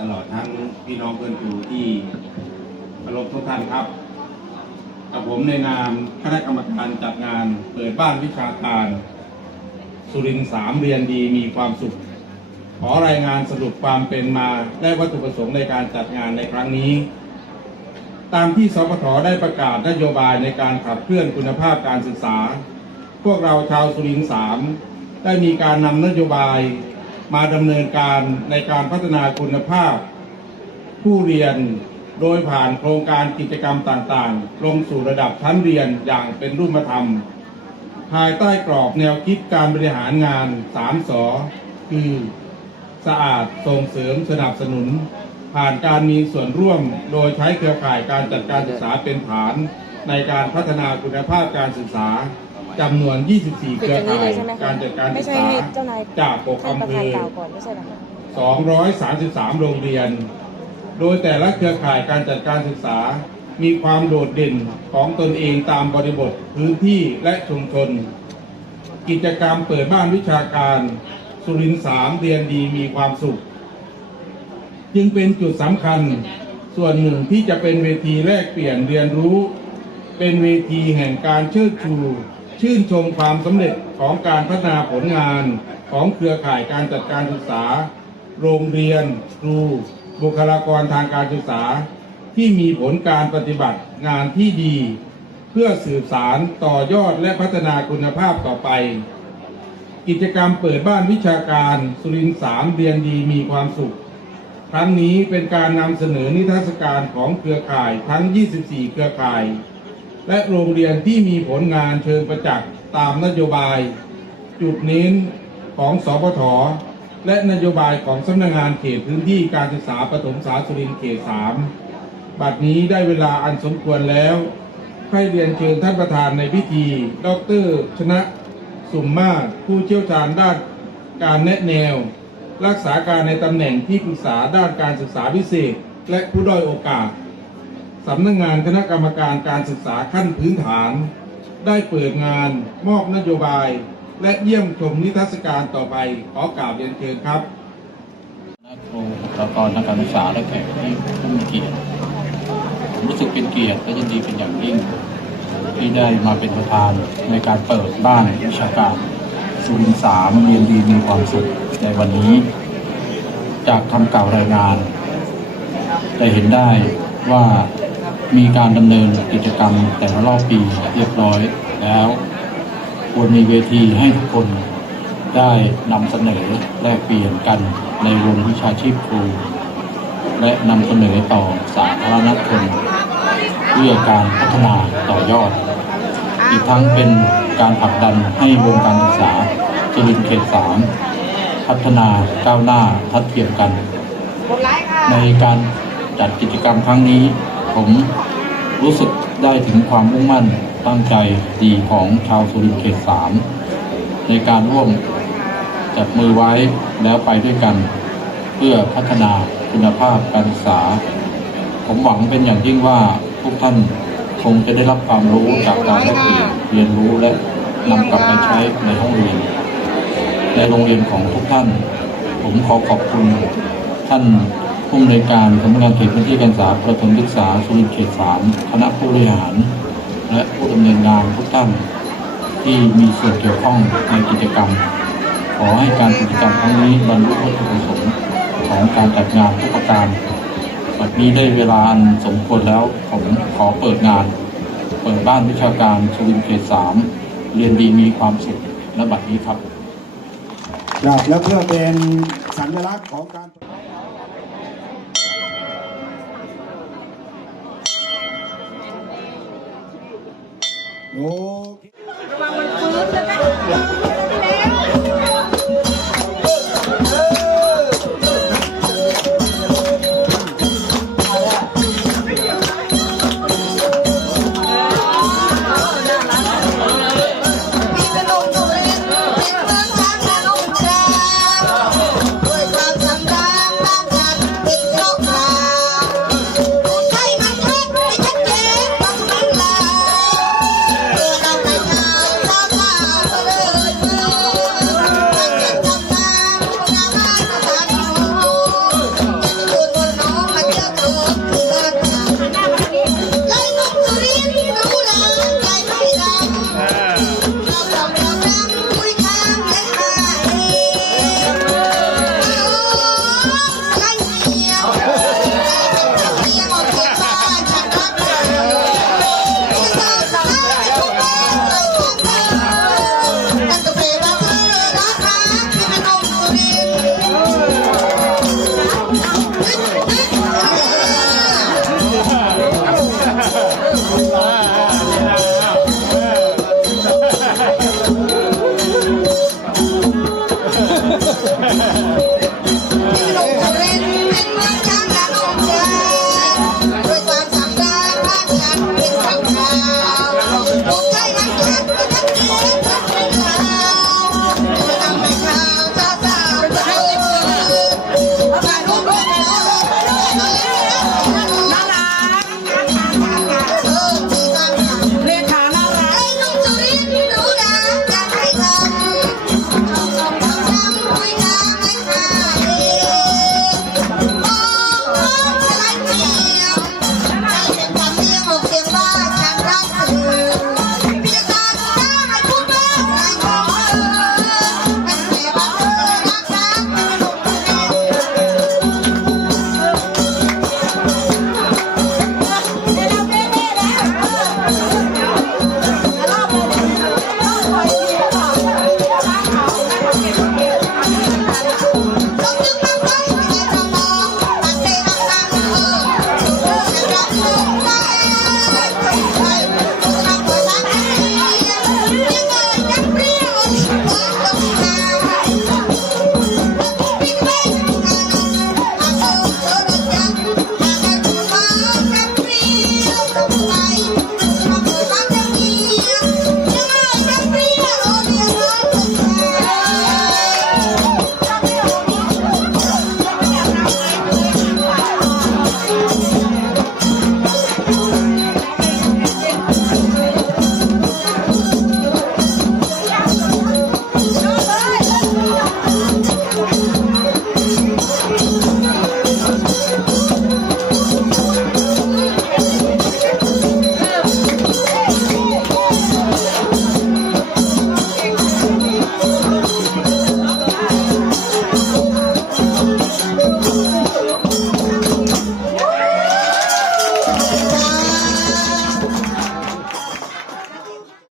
ตลอดทั้งพี่น้องเพื่อนครูที่เคารพทุกท่านครับกับผมในนามคณะกรรมการจัดงานเปิดบ้านวิชาการ สุรินทร์สามเรียนดีมีความสุข ขอรายงานสรุปความเป็นมาและวัตถุประสงค์ในการจัดงานในครั้งนี้ ตามที่สปทได้ประกาศนโยบายในการขับเคลื่อนคุณภาพการศึกษา พวกเราชาวสุรินทร์สามได้มีการนำนโยบาย มาดำเนินการในการพัฒนาคุณภาพ ผู้เรียนโดยผ่านโครงการกิจกรรมต่างๆ ลงสู่ระดับชั้นเรียนอย่างเป็นรูปธรรม ภายใต้กรอบแนวคิดการบริหารงาน3สอคือสะอาดส่งเสริมสนับสนุน ผ่านการมีส่วนร่วมโดยใช้เครือข่ายการจัดการศึกษาเป็นฐานในการพัฒนาคุณภาพการศึกษา จำนวน 24 เครือข่ายการจัดการศึไม่กใช่ษาให้เจ้านายจากปกท่านอำประเภธานอกล่าวก่อนไม่ใช่เหรอคะ233 โรงเรียน โดยแต่ละเครือข่ายการจัดการศึกษา มีความโดดเด่นของตนเองตามบริบทพื้นที่และชุมชน กิจกรรมเปิดบ้านวิชาการ สุรินทร์สามเรียนดีมีความสุข จึงเป็นจุดสำคัญส่วนหนึ่งที่จะเป็นเวทีแลกเปลี่ยนเรียนรู้ เป็นเวทีแห่งการเชิดชู ชื่นชมความสำเร็จของการพัฒนาผลงานของเครือข่ายการจัดการศึกษา โรงเรียน ครู บุคลากรทางการศึกษา ที่มีผลการปฏิบัติงานที่ดี เพื่อสืบสารต่อยอดและพัฒนาคุณภาพต่อไป กิจกรรมเปิดบ้านวิชาการสุรินทร์สามเรียนดีมีความสุข ครั้งนี้เป็นการนำเสนอนิทรรศการของเครือข่ายทั้ง 24 เครือข่าย และโรงเรียนที่มีผลงานเชิงประจักษ์ตามนโยบาย จุดเน้ของสปทและนโยบายของสำนักงานเขตพื้นที่การศึกษาปฐมศึกษาสุรินทร์เขต3บัดนี้ได้เวลาอันสมควรแล้ว ให้เรียนเชิญท่านประธานในพิธี ดร ชนะสุมมาผู้เชี่ยวชาญด้านการแนะแนว รักษาการในตำแหน่งที่ปรึกษาด้านการศึกษาพิเศษ และผู้ด้อยโอกาส สำนักงานคณะกรรมการการศึกษาขั้นพื้นฐาน ได้เปิดงานมอบนโยบาย และเยี่ยมชมนิทรรศการต่อไป ขอกราบเรียนเชิญครับครูบุคลากรทางการศึกษาและแขกผู้มีเกียรติผมรู้สึกเป็นเกียรติและยินดีเป็นอย่างยิ่ง ที่ได้มาเป็นประธานในการเปิดบ้านวิชาการศูนย์สามเรียนดีมีความสุขในวันนี้ จากคำกล่าวรายงานจะเห็นได้ว่า มีการดำเนินกิจกรรมแต่ละรอบปีเรียบร้อยแล้ว ควรมีเวทีให้ทุกคนได้นำเสนอแลกเปลี่ยนกันในวงวิชาชีพครู และนำเสนอต่อสาธารณชนเพื่อการพัฒนาต่อยอด อีกทั้งเป็นการผลักดันให้วงการศึกษาจุลินเขตสามพัฒนาก้าวหน้าทัดเทียมกัน ในการจัดกิจกรรมครั้งนี้ ผมรู้สึกได้ถึงความมุ่งมั่นตั้งใจดีของชาวสุรินทร์เขตสามในการร่วมจับมือไว้แล้วไปด้วยกัน เพื่อพัฒนาคุณภาพการศึกษา ผมหวังเป็นอย่างยิ่งว่าทุกท่านคงจะได้รับความรู้จากการแลกเปลี่ยนเรียนรู้และนำกลับไปใช้ในห้องเรียน ในโรงเรียนของทุกท่าน ผมขอขอบคุณท่าน ผู้อำนวยการสำนักงานเขตพื้นที่การศึกษาประถมศึกษาสุรินทร์เขตสามคณะผู้บริหาร และผู้ดำเนินงานทุกท่านที่มีส่วนเกี่ยวข้องในกิจกรรม ขอให้การกิจกรรมครั้งนี้บรรลุวัตถุประสงค์ของการจัดงานทุกประการบัดนี้ได้เวลาสมควรแล้วผมขอเปิดงาน เปิดบ้านวิชาการสุรินทร์เขตสามเรียนดีมีความสุขและบัดนี้ครับครับแล้วเพื่อเป็นสัญลักษณ์ของการ โอเค